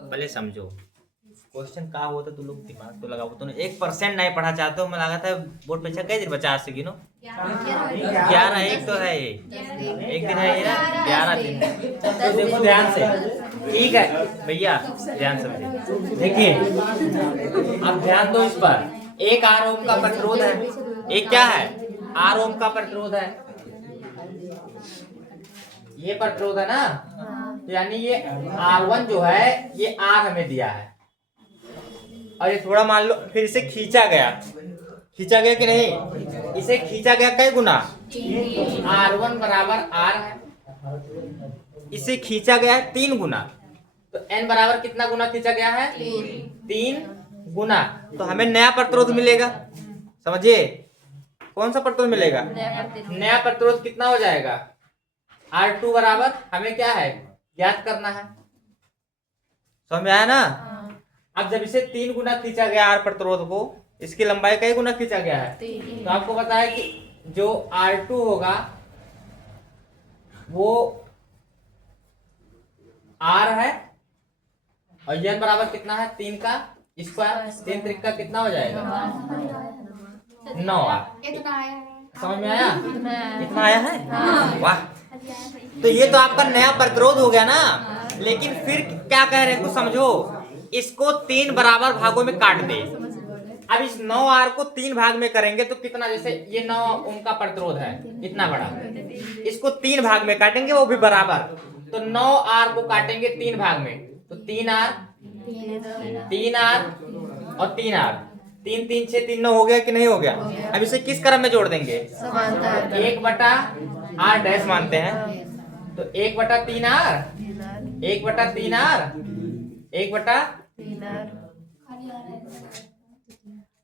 पहले समझो क्वेश्चन का हुआ था, तुम लोग दिमाग तो लगाओ। तुमने 1% नहीं पढ़ा चाहते हो, मैं लगा था बोर्ड पे कई दिन 50 से गिनो 11 एक तो है ये, एक दिन है ये ना 11 दिन। तो देखो ध्यान से, ठीक है भैया ध्यान समझिए, देखिए अब ध्यान दो इस पर। एक आर ओम का प्रतिरोध है, एक क्या है आर ओम का प्रतिरोध है, ये प्रतिरोध है ना, तो यानी ये R1 जो है ये R हमें दिया है, और ये थोड़ा मान लो फिर इसे खींचा गया कि नहीं, इसे खींचा गया कई गुना, R1 बराबर R है, इसे खींचा गया है 3 गुना, तो N बराबर कितना गुना खींचा गया है 3 गुना, तो हमें नया प्रतिरोध मिलेगा। समझिए कौन सा प्रतिरोध मिलेगा, नया प्रतिरोध कितना हो जाएगा R2 बराबर, हमें क्या है ज्ञात करना है, समझ में आया ना। अब जब इसे 3 गुना खींचा गया R प्रतिरोध को, इसकी लंबाई कई गुना खींचा गया है, तो आपको पता है कि जो R2 होगा वो R है, और N बराबर कितना है 3 का स्क्वायर, 3 त्रिक का कितना हो जाएगा 9R। समझ में आया, इतना आया है, वाह। तो ये तो आपका नया प्रतिरोध हो गया ना, लेकिन फिर क्या कह रहे हैं कुछ समझो, इसको 3 बराबर भागों में काट दे। अब इस 9R को 3 भाग में करेंगे तो कितना, जैसे ये 9 ओम का प्रतिरोध है इतना बड़ा, इसको 3 भाग में काटेंगे वो भी बराबर, तो 9R को काटेंगे 3 भाग में, तो 3R और 3R, 3 3 6 3 9 हो गया कि नहीं हो गया। अब इसे किस क्रम में जोड़ देंगे, 1/R डैश मानते हैं, तो 1/3R 1/3R 1/,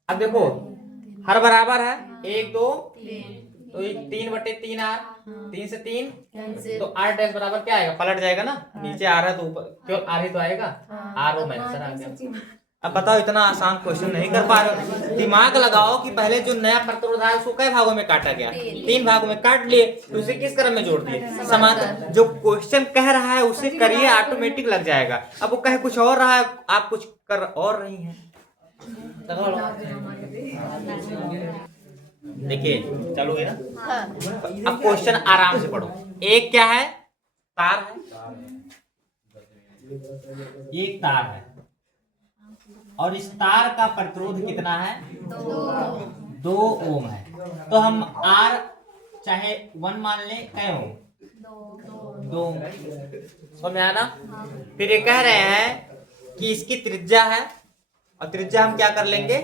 अब देखो हर बराबर है 1 2, तो 3/3R, 3 से 3, तो R डैश बराबर क्या आएगा, पलट जाएगा ना, नीचे आ रहा है तो ऊपर केवल R ही तो आएगा, R ओ मैंने आ गया। अब बताओ इतना आसान क्वेश्चन नहीं कर पा रहे, दिमाग लगाओ कि पहले जो नया प्रतिरोध है उसको कई भागों में काटा गया, 3 भागों में काट लिए, तो उसे किस क्रम में जोड़ दिए, समांतर। जो क्वेश्चन कह रहा है उसे करिए, ऑटोमेटिक लग जाएगा। अब वो कहे कुछ और रहा है, आप कुछ कर और रही हैं। देखिए चलोगे ना, अब क्वेश्चन आराम से पढ़ो। एक क्या है, तार है, ये तार है, और इस तार का प्रतिरोध कितना है 2 ओम है, तो हम R चाहे 1 मान लें, कै ओम 2 ओम, समझ में आया ना। फिर ये कह रहे हैं कि इसकी त्रिज्या है, और त्रिज्या हम क्या कर लेंगे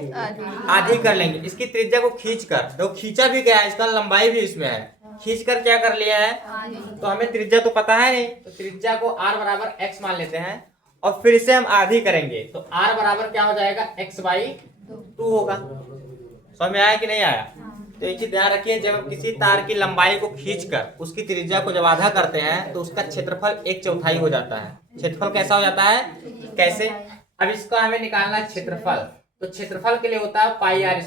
आधी कर लेंगे, इसकी त्रिज्या को खींच कर, तो खींचा भी गया है, इसका लंबाई भी इसमें है, खींच कर क्या कर लिया है, तो हमें त्रिज्या तो पता है नहीं, तो त्रिज्या को R बराबर x मान लेते हैं, और फिर इसे हम आधी करेंगे, तो R बराबर क्या हो जाएगा x/2 होगा। समझ में आया कि नहीं आया। तो एक चीज ध्यान रखिए, जब हम किसी तार की लंबाई को खींचकर उसकी त्रिज्या को जब आधा करते हैं तो उसका क्षेत्रफल 1/4 हो जाता है। क्षेत्रफल कैसा हो जाता है, कैसे, अब इसका हमें निकालना है क्षेत्रफल, तो क्षेत्रफल के लिए होता है πr²,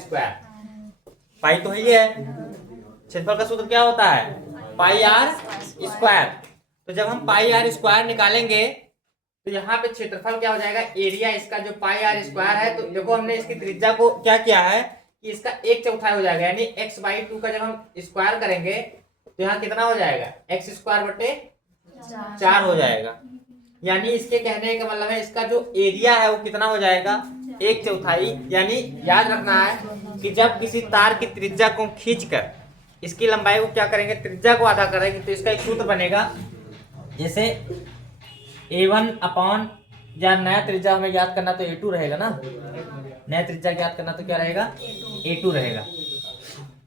पाई तो ही है, क्षेत्रफल का सूत्र क्या होता है πr²। तो जब हम πr² निकालेंगे तो यहाँ पे क्षेत्रफल क्या हो जाएगा, एरिया इसका जो πr² है, तो देखो हमने इसकी त्रिज्या को क्या किया है कि इसका 1/4 हो जाएगा, यानी x/2 का जब हम स्क्वायर करेंगे तो यहाँ कितना हो जाएगा x²/4 हो जाएगा। यानी इसके कहने का मतलब है इसका जो एरिया है वो कितना हो जाएगा 1/4। यानी याद रखना है कि जब किसी तार की त्रिज्या को खींचकर इसकी लंबाई को क्या करेंगे, त्रिज्या को आधा करेंगे, तो इसका एक सूत्र बनेगा, जैसे A1 या नया त्रिज्या हमें याद करना तो A2 रहेगा ना, नया त्रिज्या याद करना तो क्या रहेगा A2 रहेगा।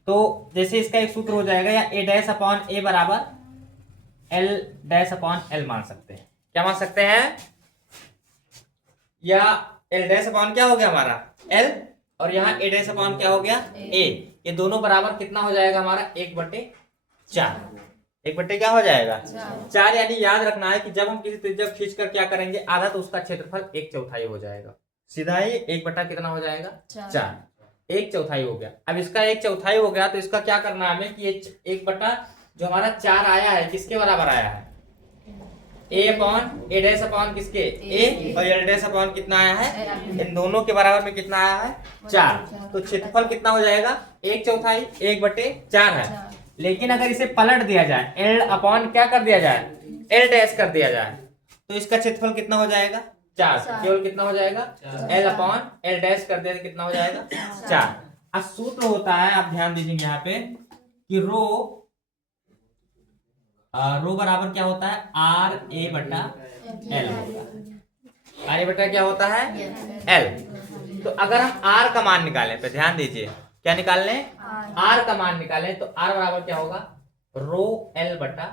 तो जैसे इसका एक सूत्र हो जाएगा, या A' बराबर L' मान सकते हैं, क्या मान सकते हैं, या L' क्या हो गया हमारा L, और यहाँ A' क्या हो गया A, ये दोनों बराबर कितना हो जाएगा हमारा 1/4, 1/4 क्या हो जाएगा 4। यानी याद रखना है कि जब हम किसी त्रिज्या खींच कर क्या करेंगे आधा, तो उसका क्षेत्रफल 1/4 हो जाएगा, सीधा ही 1/, कितना हो जाएगा 4, 1/4 हो गया। अब इसका 1/4 हो गया, तो इसका क्या करना है हमें कि 1/, जो हमारा 4 आया है किसके बराबर आया है, ए अपॉन ए डैश अपॉन किसके ए, और एल डैश अपॉन कितना आया है, इन दोनों के बराबर में कितना आया है 4। तो क्षेत्रफल कितना हो जाएगा 1/4 1/4 है। लेकिन अगर इसे पलट दिया जाए, एल अपॉन क्या कर दिया जाए, एल डैश कर दिया जाए, तो इसका क्षेत्रफल कितना हो जाएगा 4। केवल कितना हो जाएगा एल अपॉन एल डैश कर दिया तो कितना हो जाएगा 4। अब सूत्र होता है, आप ध्यान दीजिए यहाँ पे कि रो बराबर क्या होता है आर ए बटा एल होता है। आर ए बटा क्या होता है एल। तो अगर हम आर का मान निकालें तो ध्यान दीजिए क्या निकाल लें, आर का मान निकालें तो आर बराबर क्या होगा रो एल बटा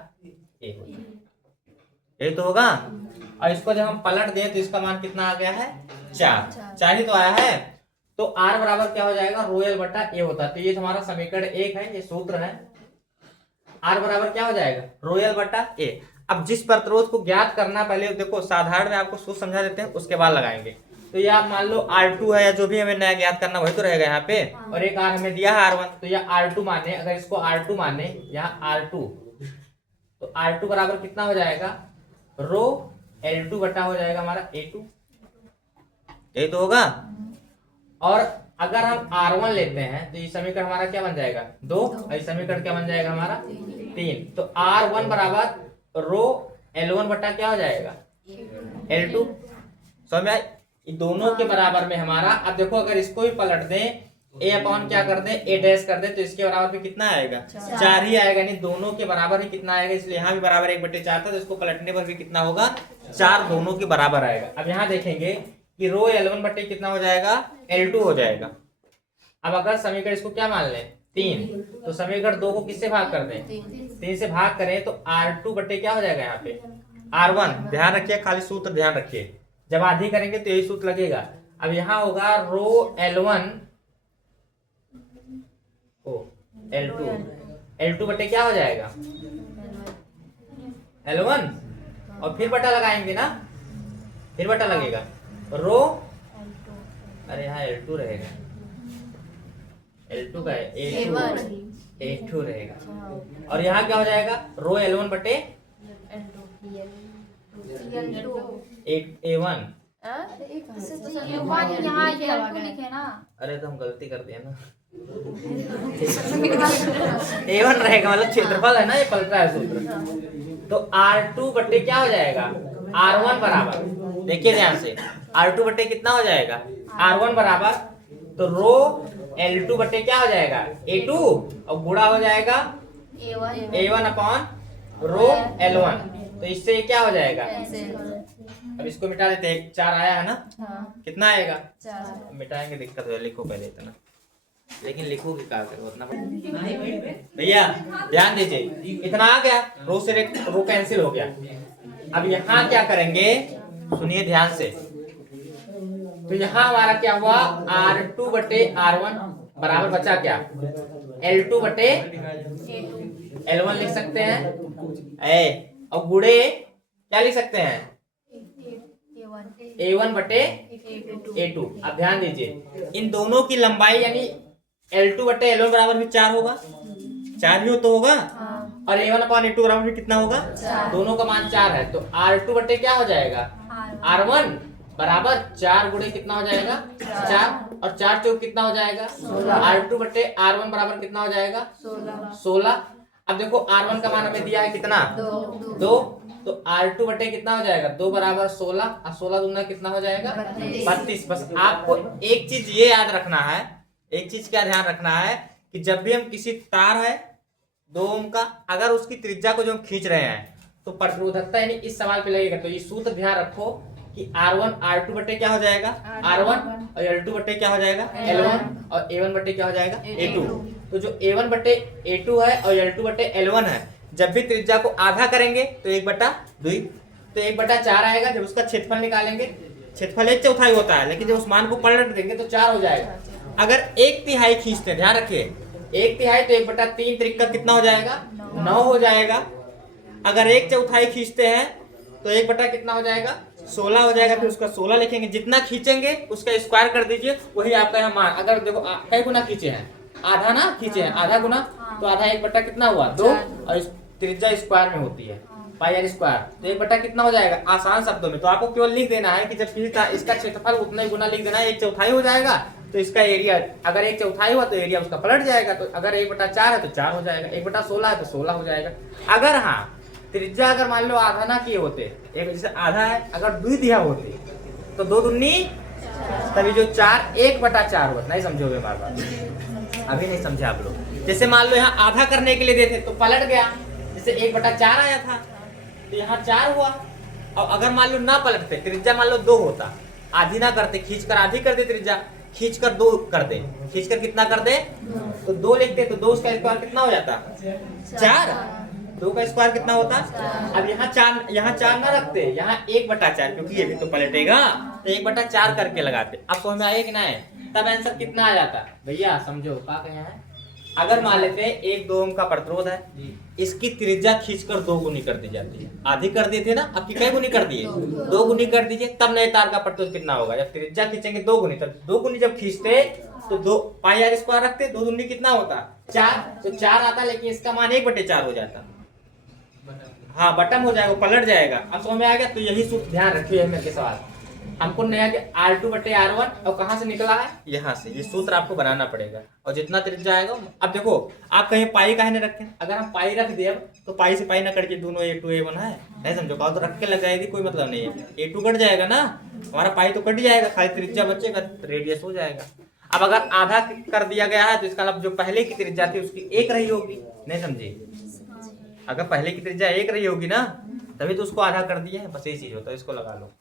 ए होगा, यही तो होगा। और इसको जब हम पलट दें तो इसका मान कितना आ गया है 4 ही तो आया है। तो आर बराबर क्या हो जाएगा रो एल बटा ए होता है। तो ये हमारा समीकरण 1 है, ये सूत्र है। आर बराबर क्या हो जाएगा रो एल बटा ए। अब जिस प्रतिरोध को ज्ञात करना, पहले देखो साधारण में आपको सूत्र समझा देते हैं, उसके बाद लगाएंगे। तो ये आप मान लो R2 है या जो भी हमें नया ज्ञात करना वही तो रहेगा यहाँ पे, और एक R हमें दिया है R1, तो यह R2 माने, अगर इसको R2 माने यहाँ R2, तो R2 बराबर कितना हो जाएगा रो L2 बटा हो जाएगा हमारा A2, यही तो होगा। और अगर हम R1 लेते हैं तो ये समीकरण हमारा क्या बन जाएगा 2, और ये समीकरण क्या बन जाएगा हमारा 3। तो R1 बराबर रो L1 बटा क्या हो जाएगा L2। समझ में? दोनों के बराबर में हमारा, अब देखो अगर इसको भी पलट दें ए अपॉन क्या कर दें ए डैश कर दें तो इसके बराबर में कितना आएगा 4 ही आएगा, नहीं दोनों के बराबर ही कितना आएगा, इसलिए यहाँ भी बराबर 1/4 था, तो इसको पलटने पर भी कितना होगा 4 दोनों के बराबर आएगा। अब यहाँ देखेंगे कि रो L1 बटे कितना हो जाएगा L2 हो जाएगा। अब अगर समीकरण इसको क्या मान लें 3, तो समीकरण 2 को किससे भाग कर दें 3 से भाग करें तो R2 बटे क्या हो जाएगा यहाँ पे R1। ध्यान रखिए, खाली सूत्र ध्यान रखिए, जब आधी करेंगे तो यही सूत्र लगेगा। अब यहाँ होगा रो L1 L2 बटे क्या हो जाएगा L1, और फिर बटा लगाएंगे ना, फिर बटा लगेगा रो, अरे यहाँ L2 रहेगा, L2 का है A2 रहेगा, और यहाँ क्या हो जाएगा रो L1 बटे A1। अरे तो हम गलती कर दिए ना A1 रहेगा, मतलब क्षेत्रफल है ना, ये पलटा है सूत्र। तो R2 बटे क्या हो जाएगा R1 बराबर, देखिए ध्यान से, R2 बटे कितना हो जाएगा R1 बराबर, तो रो L2 बटे क्या हो जाएगा A2, और गुणा हो जाएगा A1 अपॉन रो L1। तो इससे ये क्या हो जाएगा, अब इसको मिटा देते हैं, 4 आया है ना, कितना आएगा 4। मिटाएंगे दिक्कत हो, लिखो पहले इतना, लेकिन लिखोगे क्या करो उतना भैया ध्यान दीजिए, इतना आ गया, रो से रो कैंसिल हो गया। अब यहाँ क्या करेंगे सुनिए ध्यान से, तो यहाँ हमारा क्या हुआ R2 बटे R1 बराबर बचा क्या L2 बटे L1 लिख सकते हैं, और गुणे क्या लिख सकते हैं A1 बटे A2। अब ध्यान दीजिए, इन दोनों की लंबाई यानी L2 बटे L1 बराबर भी 4 होगा, 4 भी तो होगा, और A1 अपॉन A2 बराबर भी कितना होगा, दोनों का मान 4 है। तो R2 बटे क्या हो जाएगा R1 बराबर 4 गुणे कितना हो जाएगा 4, और 4 चौक कितना हो जाएगा 16। R2 बटे R1 बराबर कितना हो जाएगा 16। अब देखो R1 का मान हमें दिया है कितना 2, तो R2 बटे कितना हो जाएगा 2 बराबर 16, और 16 दूना कितना हो जाएगा 32। बस आपको एक चीज ये याद रखना है, एक चीज क्या ध्यान रखना है कि जब भी हम किसी तार है 2 ओम का, अगर उसकी त्रिज्या को जो हम खींच रहे हैं तो प्रतिरोधकता यानी इस सवाल पे लगेगा। तो ये सूत्र ध्यान रखो कि R1 R2 बटे क्या हो जाएगा R1, और L2 बटे क्या हो जाएगा L1, और A1 बटे क्या हो जाएगा A2। तो जो A1 बटे A2 है और L2 बटे L1 है, जब भी त्रिज्या को आधा करेंगे तो 1/2, तो 1/4 आएगा। जब उसका क्षेत्रफल निकालेंगे, क्षेत्रफल 1/4 होता है, लेकिन जब उस मान को पलट देंगे तो 4 हो जाएगा। अगर 1/3 खींचते हैं, ध्यान रखिए 1/3 तो 1/3 त्रिका कितना हो जाएगा 9 हो जाएगा। अगर 1/4 खींचते हैं तो 1 कितना हो जाएगा 16 हो जाएगा। फिर उसका 16 लिखेंगे, जितना खींचेंगे उसका स्क्वायर कर दीजिए, वही आपका यहाँ मान। अगर देखो कई गुना खींचे हैं, आधा ना खींचे हैं, आधा गुना, तो आधा 1 कितना हुआ 2, और त्रिज्या स्क्वायर में होती है, पाई आर स्क्वायर। तो 1 बटा कितना हो जाएगा आसान शब्दों में, तो आपको केवल लिख देना है कि जब इसका क्षेत्रफल उतना ही गुना लिख देना है, 1/4 हो जाएगा तो इसका एरिया, अगर 1/4 हुआ तो एरिया उसका पलट जाएगा, तो अगर 1/4 है तो 4 हो जाएगा, 1/16 है तो 16 हो जाएगा। अगर हाँ त्रिज्या अगर मान लो आधा ना किए होते, एक जैसे आधा है, अगर 2 दिया होते तो 2 दूनी, तभी जो 4 1/4 होता। नहीं समझोगे बार बार, अभी नहीं समझे आप लोग। जैसे मान लो यहाँ आधा करने के लिए देते तो पलट गया, जैसे 1/4 आया था तो यहाँ 4 हुआ। और अगर मान लो ना पलटते, त्रिज्या मान लो 2 होता, आधी ना करते, खींच कर आधी कर दे, त्रिज्या खींच कर 2 कर दे, खींच कर कितना कर दे तो 2 लिखते, तो 2 का स्क्वायर कितना हो जाता 4, 2 का स्क्वायर कितना होता। अब यहाँ 4 ना रखते, यहाँ 1/4, क्योंकि ये भी तो पलटेगा, तो 1/4 करके लगाते। अब समझ में आएगा कि ना है, तब आंसर कितना आ जाता भैया, समझो क्या कहे हैं। अगर मान लेते हैं 1 2 ओम का प्रतिरोध है, इसकी त्रिज्या खींचकर 2 गुनी कर दी जाती है, आधी कर दी थी ना, अब की कई गुनी कर दिए 2 गुनी कर दीजिए, तब नए तार का प्रतिरोध कितना होगा। जब त्रिज्या खींचेंगे 2 गुनी, तब 2 गुनी जब खींचते तो 2 पाई आर स्क्वायर रखते, 2 दूनी कितना होता 4, तो 4 आता, लेकिन इसका मान 1/4 हो जाता। हाँ बटन हो जाएगा, पलट जाएगा। अब समझ में आ गया। तो यही सूत्र ध्यान रखिए मेरे सवाल, हमको नया R2/R1 और कहाँ से निकला है, यहाँ से। ये सूत्र आपको बनाना पड़ेगा, और जितना त्रिज्या आएगा। अब देखो आप कहीं पाई काहे नहीं रखे, अगर हम पाई रख दिए अब तो पाई से पाई ना कट के दोनों A2 A1 है, नहीं समझो तो रख के लगाएगी कोई मतलब नहीं है, A2 कट जाएगा ना, हमारा पाई तो कट जाएगा, खाली त्रिज्या बचेगा, रेडियस हो जाएगा। अब अगर आधा कर दिया गया है तो इसका मतलब जो पहले की त्रिज्या थी उसकी 1 रही होगी, नहीं समझे। अगर पहले की त्रिज्या 1 रही होगी ना, तभी तो उसको आधा कर दिया है, बस यही चीज होता है, इसको लगा लो।